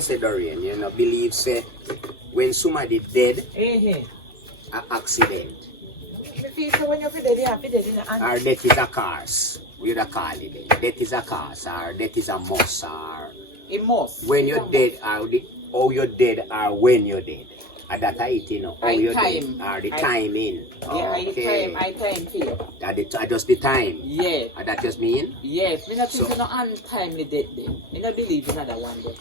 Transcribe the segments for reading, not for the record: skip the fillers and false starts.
say Dorian, you know, believe say when somebody dead, an accident. Me feel so when you're dead, you have to dead in the Or death is a curse. We would call it. Death is a curse, or death is a must, or it must. when you're dead, or you're dead, or when you're dead. And that I it, you know, how you're dead, or the timing. Yeah, okay. I time for you. That just the time. Yeah. And that just mean? Yes, me not think no untimely death there. Me not believe in another one there.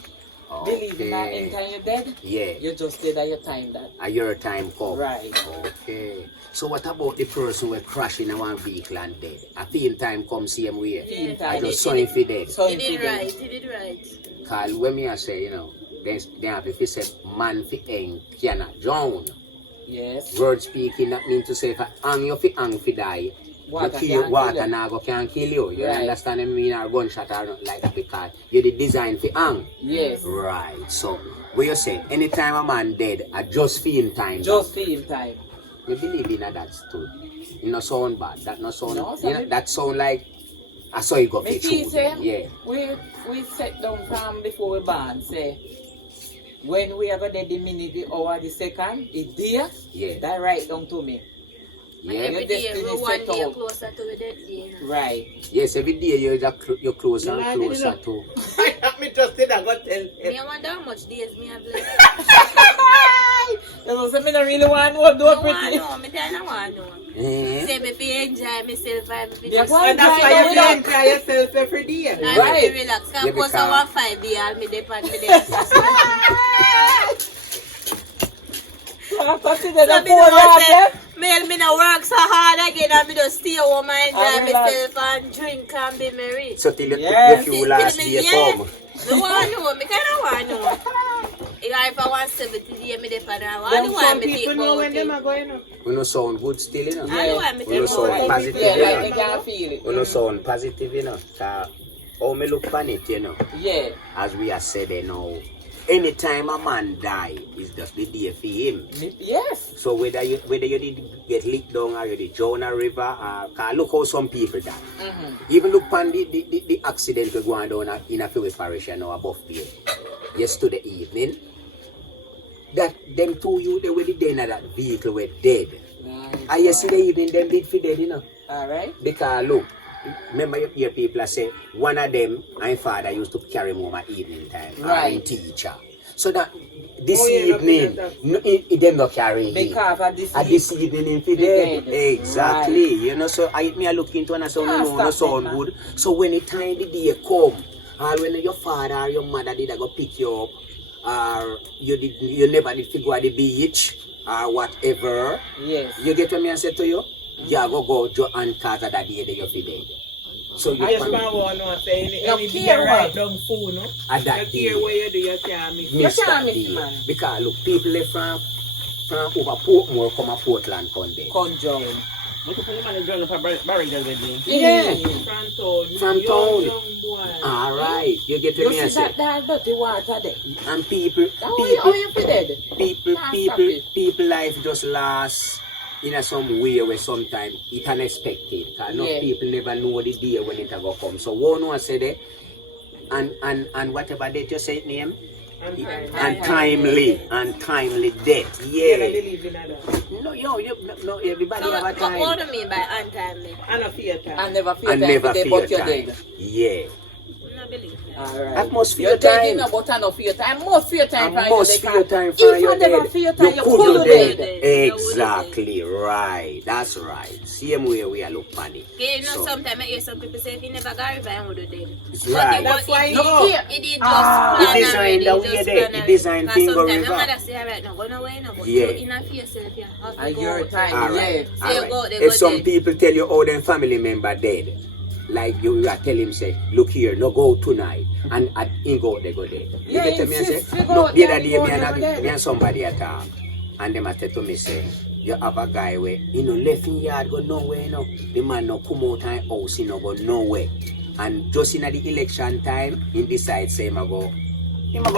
Believe in that anytime you're dead, you just dead at your time that. At your time come. Right. Okay. So what about the person who crash in one vehicle and dead? A theme time come same way. Theme time. I just saw him for dead. He did right. Cause when me I say, you know, they have if you say man fi hang cannot drown. Yes. Word speaking that mean to say if I hang you fi hang fi die. Water now go can kill you. You understand what I mean? Or gunshot or not like that because you're the design for hang. Yes. Right. So what you say, anytime a man dead, I just feel time. Just feel time. I believe in that too. It no sound bad. That no sound. No, you know, that sound like I saw you go for truth. Yeah. We set down from before we born say when we are gonna dead the minute, the hour, the second, the day. Yeah. That right down to me. Yeah. Every day we're 1 day closer to the dead day. Right. Yes, every day you're closer and closer to. Me just did I got tell. Me I wonder how much days me have left. That was me not really want to know do pretty. No, me tell you want to know. Say me fi enjoy myself and me That's just why you enjoy yourself every day. and right. Me relax. Cause because I want 5 years, I'll me depend on the So I consider that poor me no work so hard again and me just stay home and enjoy myself and drink and be merry. So till you feel last day come. Me want to know, me kind of want to know. If I want 70 days, me depend on I don't want me people know when them are going up. We no sound good still, you know. I don't want me We no sound positive, yeah, you like know. they can't feel it. We no sound positive, you know. How me look on it, you know. Yeah. As we have said, you know, anytime a man die, is just the day for him. Yes. So whether you did get licked down or you did drown a river, cause look how some people die. Even look on the accident we going down in a few parish now above here. Yesterday evening, that them two you they were dead in that vehicle were dead. And yesterday evening them did for dead, you know. Alright. Because look, remember you hear people say one of them, my father used to carry home at evening time. Right. Teacher. So that this evening, them not carry him. Because at this evening, if dead. Exactly. Right. You know, so I look into and I say, no sound good. So when the time the day come, or when your father or your mother did go pick you up, or you never did to go at the beach, or whatever. Yes. You get what me I say to you? You go and cause that day that you feel dead. So you I just want to say any day right down phone, no? At that day where you do you can't miss. You can't miss, man. Because look, people left from over Portmore come to Portland Conde. Conjoin. Look at the man is going up a barrier with you. Yeah. From town. Alright. You get what me I say? That dirty water there. And people life just last in some way where sometimes it unexpected. Because enough people never know the day when it will come. So one who say that and whatever date you say it name? Untimely death. Yeah. No, everybody So have a time. what do you mean by untimely? And a fear time. And never fear time, but you're dead. Yeah. I believe that. Alright. Atmosphere time. You're dead, but not fear time. Most fear time for you. Most fear time for if you. you never fear time, you could dead. Exactly. Right. That's right. Same way we are look funny. Yeah, you know, sometimes I hear some people say if you never got river, I would have dead. Right. That's why it did just plan it design the way there. It design finger sometimes river. your mother say, alright, no, go nowhere, no, but Yeah. you in a yourself, you have to And go your out. time, Alright. So you go, they If go some dead. people tell you how them family member dead, like you are tell him say, look here, no go tonight, and he go they go dead. You Yeah, get me and say, insist, we go look, the there, other day go me there. and somebody attack, and them said to me say, you have a guy where you know left in yard go nowhere, you know. The man no come out and house, he no go nowhere. And just in the election time, he decide say he go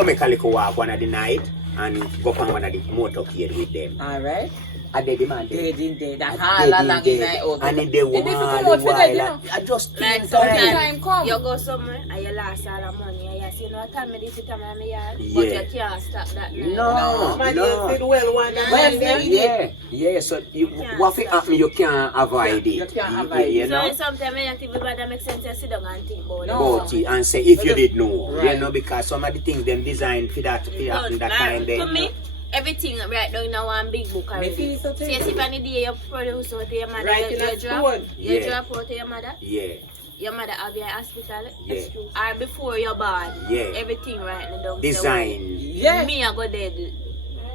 make a little walk one of the night and go on one of the motorcade with them. Alright. And they demand Dead in dead. And all along in the out. and in the And if you come out for dead, you know. I just Like Time sometimes come. you go somewhere and you lost all the money and I say, no, time me this time in my yard. But you can't stop that No. Yeah. So what if happen, you can't avoid it. You can't avoid it. You know? So sometimes I think that makes sense to sit down and think about it. About it and say if you did know. You know, because some of the things them designed for that kind to then. me, everything right now in one big book already. So if any day you produce out to your mother, you drop out to your mother. Yeah. Your mother have your hospital. Yeah. Or before you're born. Yeah. Everything right now down. Design. Yeah. Me I go dead.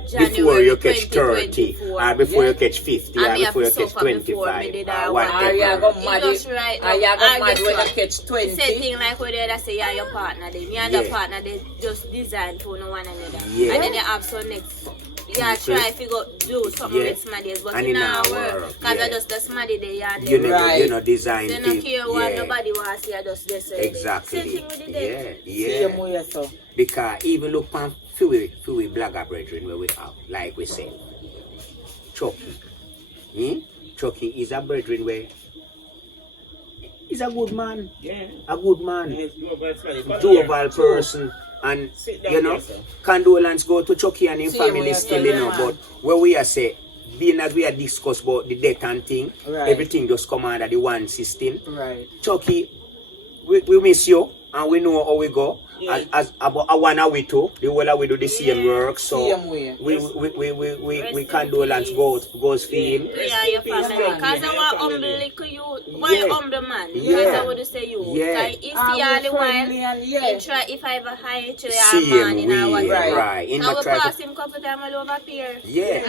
Before you catch 30, or before you catch 50, or before you catch 25, or whatever. You go mad when you catch 20. Same thing like when they say you're your partner, then you and the partner they just design for no one another. Yeah. And then you have so next. Yeah, try to do something with smarties, but in our work, because I just the smarty they are you know, design. They don't care what nobody wants to see, I just this. Exactly. Same thing with the day. Yeah. Because even look on few blogger brethren where we have, like we say, Chucky. Chucky is a brethren where he's a good man. Yeah. A good man. Yeah, Jovial person. And you know, condolence go to Chucky and his family still, you know, but where we are say, being as we are discussed about the death and thing, everything just come under the one system. Right. Chucky, we miss you and we know how we go. Yeah. As about a one we too, the whole we do the same work, so Same way. we condolence goes for him. Yeah, your family. Because I want humble like you. Why humble man? Because I would say you. Yeah. If you are the one, and try if I ever hire to your man in our right. I will pass him couple times all over here. Yeah.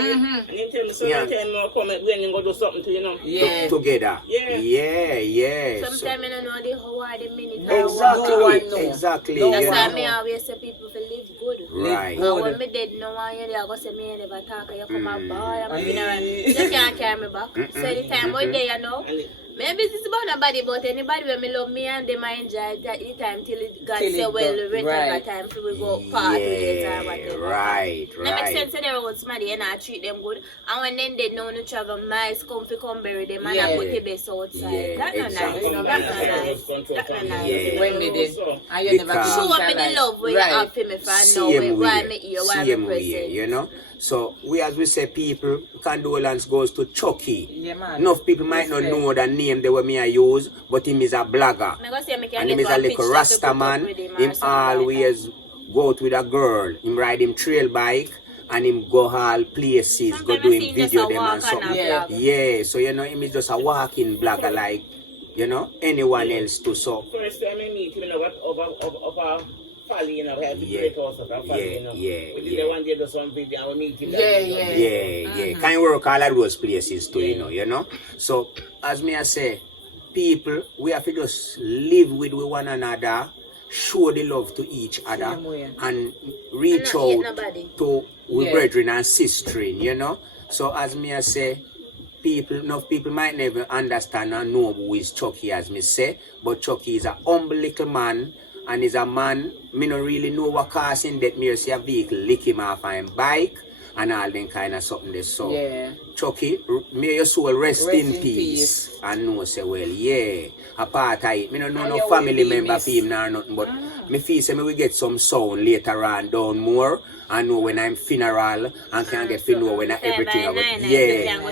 And you tell me sometimes more comment when you go do something to you know. Yeah. Together. Yeah. Sometimes I don't know the how hard the minute. Exactly. That's why I always say people to live good. Right. And when me dead, no one you there go say me never talk. You come and boy, I'm funeral. You can't carry me back. So the time one day, you know. Maybe it's about nobody, but anybody when me love me and they might enjoy that time till it got so well return time for we go party later or whatever. Right. That makes sense. They road somebody and I treat them good. And when then they know to travel nice, come bury them and I put the best outside. That's not nice. That's not nice. That's not nice. When me did, and you never show up with the love when you have for me for know why me here, why me present. You know. So as we say, people, condolence goes to Chucky. Yeah, man. Enough people might not know the name the way me I use, but him is a blogger. And him is a little Rasta man. Him always go out with a girl. Him ride him trail bike and him go all places, go doing video them and something. Yeah, so you know him is just a walking blogger like, you know, anyone else too. So first time I meet him, you know what, over Folly, you know, we have to create house of Folly, you know. We did one day do some video and we meet him. Yeah. Can work all of those places too, you know. So, as me I say, people, we have to just live with one another, show the love to each other, and reach out to we brethren and sistering, you know. So, as me I say, enough people might never understand and know who is Chucky, as me say, but Chucky is a humble little man. And is a man, me no really know what causing that me see a vehicle lick him off on bike and all them kind of something there. So Chucky, may your soul rest in peace. And know say well, a part of it. Me no know no family member for him nor nothing, but me feel say me will get some sound later on down more. I know when I'm funeral and can get to know when everything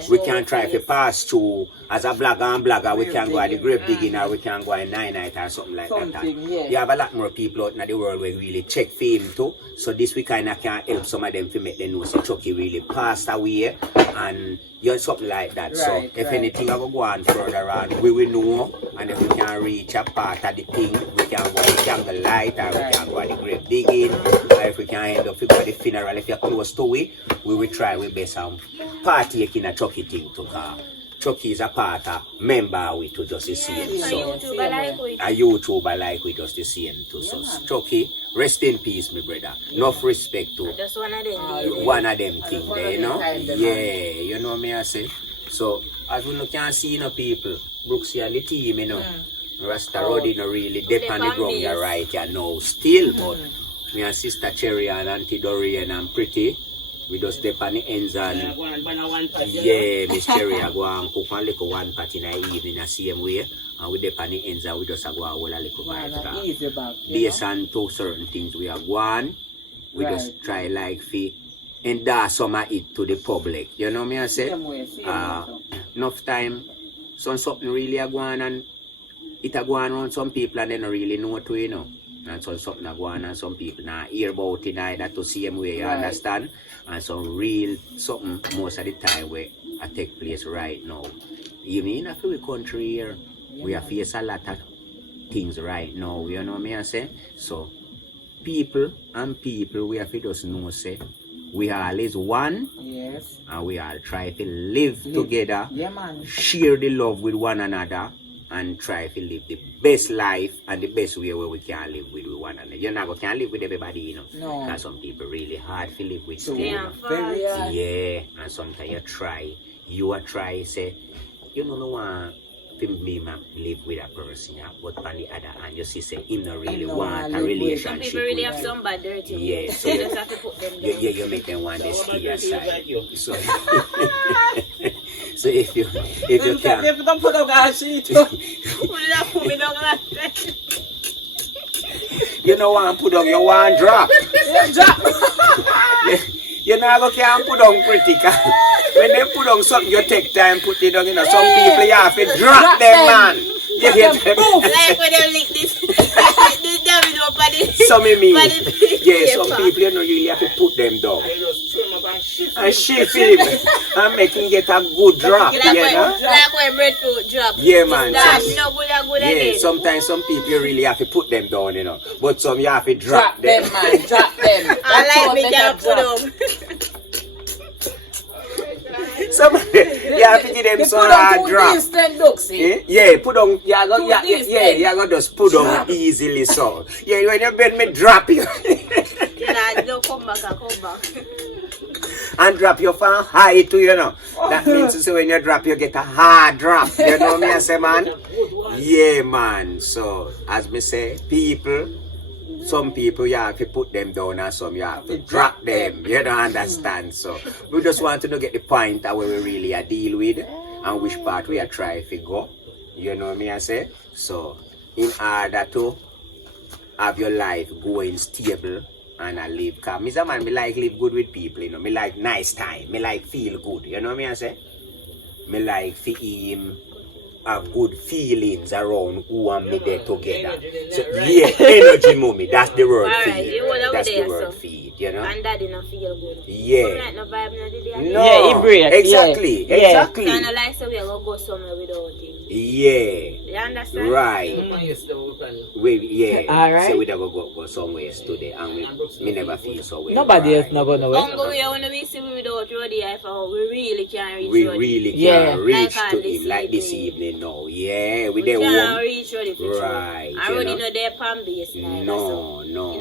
we can try to pass through as a blogger we can go at the grave digging or we can go at 9 night or something like that. You have a lot more people out in the world where really check for him too. So this we kind of can help some of them to make them know so Chucky really passed away and something like that. So if anything I will go on further on, we will know, and if we can reach a part of the thing, we can go to the candle light or we can go at the grave digging, or if we can end up with the funeral, if you're close to it, we will try our best and partaking a Chucky thing to car. Chucky is a part of member we to just the same. So a YouTuber like we just the same too. So Chucky, rest in peace, my brother. Enough respect to just one of them things there, you know? Yeah, you know me I say. So as we can see people, Brooksie and the team, you know, Rasta Roddy no really dip on the ground you're right, you know, still, but me and Sister Cherry and Auntie Dorian and Pretty, We just step on the ends and Yeah, Miss Cherry I go and cook one little one pot in the evening the same way. And we dip on the ends and we just go and hold a little bit. Based on two certain things we are going, we just try like fi endorse some of it to the public. You know me I say? Enough time, something really a go on and it a go on around some people and they don't really know what to, you know. And so something a go on and some people now hear about it either to same way, you understand? And some real something most of the time where I take place right now. Even in a few country here, we are face a lot of things right now, you know me I say? So people we have to just know say we are always one, and we all try to live together, share the love with one another, and try to live the best life and the best way where we can live with one another. You're not going to live with everybody, you know. No. Because some people really hard to live with. So, yeah, and sometimes you try, say, you know, no one to me live with a person, but on the other hand, you see, say, him not really want a relationship. Some people really have some bad dirty. Yeah, so you just have to put them down. You make them want to stay aside. So, so if you can. If you don't put up a sheet, you know want to put on your one drop. You know can't put on pretty. When they put on something, you take time put it on. You know some people you have to drop them, man. You get them. Like when they lick this domino body. Some me. Yeah, some people you know really have to put them down. And shift him and make him get a good drop. Like when breadfruit drop. Yeah, man. No good again. Sometimes some people you really have to put them down, you know. But some you have to drop them. Man. Drop them. I like me can't put them. Some you have to give them some hard drop. Yeah, put on. You go just put on easily so. Yeah, when you bend me drop you. Don't come back. And drop your fan high too, you know. That means to say when you drop, you get a hard drop. You know me I say, man? Yeah, man. So, as me say, some people you have to put them down and some you have to drop them. You don't understand. So, we just want to get the point of where we really are deal with and which part we are trying to go. You know me I say? So, in order to have your life going stable, and I live, cause me a man, me like live good with people, you know, me like nice time, me like feel good, you know what I say? Me like feel him have good feelings around who and me there together. So yeah, energy mommy, that's the word feed. That's the word feed, you know? And daddy not feel good. Yeah. No vibe, no did he? No, he breaks. Exactly. Kind of like so we are going to go somewhere without him. Yeah. You understand? Right. Yeah. Alright. So we don't go somewhere today and we never feel so well. Nobody else not going nowhere. When we see we without Roddy, we really can't reach we Roddy. really can't reach like to him like this evening now. Yeah, we there can't reach Roddy for right. And Roddy not there pan base now. No.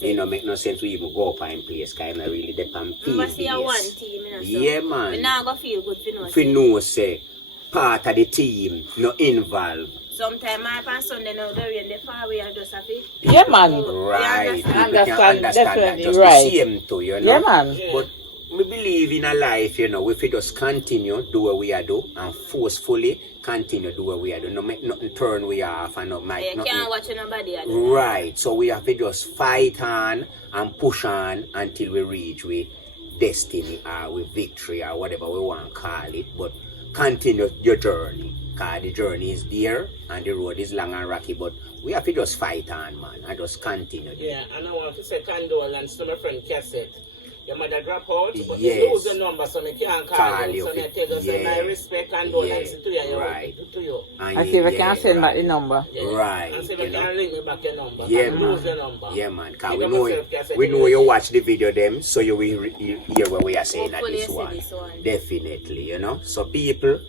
It don't make no sense to even go up in place because I'm not really there pan base. But see one team, you know, so yeah, man. We not going to feel good for no if you know, say, part of the team, not involved. Sometimes my pan Sunday now, they're in the far way and just have it. Yeah, man. Right. Understand that. definitely, Just right. the same too, you know. Yeah, man. But we believe in a life, you know, if we just continue do what we are do and forcefully continue do what we are do. No make nothing turn we off and not make nothing. You can't watch nobody else. Right. So we have to just fight on and push on until we reach with destiny or with victory or whatever we want to call it. But continue your journey. Because the journey is there and the road is long and rocky, but we have to just fight on, man, and just continue. Yeah, and I want to say condolence to my friend Cassette. Your mother drop out, but yes. you lose the number, so I can't call you. So I tell you, yeah. my respect and condolence to you. Right. To you. I see if I can send back the number. Yeah. Right. And see if I can link me back your number. Yeah, man. Lose your number. Yeah, man. Because we know you watch the video them, so you will hear what we are saying at this one. Definitely, you know. So people,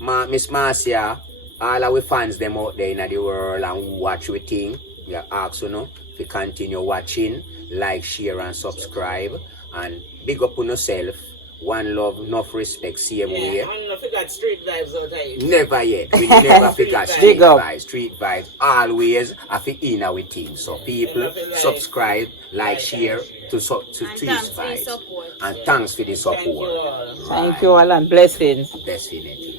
Miss Marcia, all our fans them out there in the world and watch we thing, we ask you know, to continue watching, like, share and subscribe, and big up on yourself. one love, enough respect, same way. Yeah, I don't forget street vibes out here. Never yet. We never forget street vibes. Street vibes always have to in our team. So people subscribe, like, share to his vibes. And thanks for the support. Thank you all and blessings. Definitely.